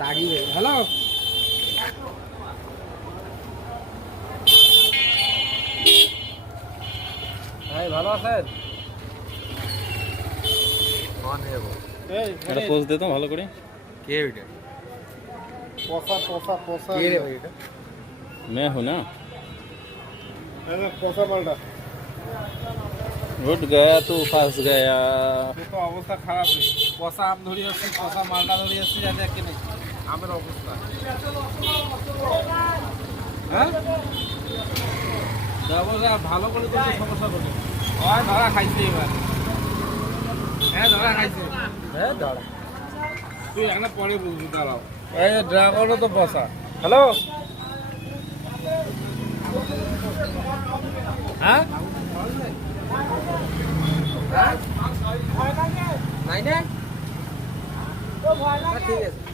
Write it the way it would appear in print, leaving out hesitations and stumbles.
দাগিয়ে হ্যালো ভাই ভালো আছেন একটা পোজ দে তো ভালো করে। কে এটা পোসা পোসা পোসা কে রে ভাই এটা मैं हूं ना। পোসা মালটা उठ गया तू फंस गया। তো অবস্থা খারাপ পোসা আম ধরি আসছি পোসা মালটা ধরি আসছি জানি কি নেই আমের অবস্থা হ্যাঁ ব্যবসা ভালো করে তো সমস্যা করে ওই ধরা খাইছে এবার হ্যাঁ ধরা খাইছে হ্যাঁ ধরা তুই একটা পরে বুঝবি দাঁড়াও এই ড্রাগনও তো বসা হ্যালো হ্যাঁ নাই না ঠিক আছে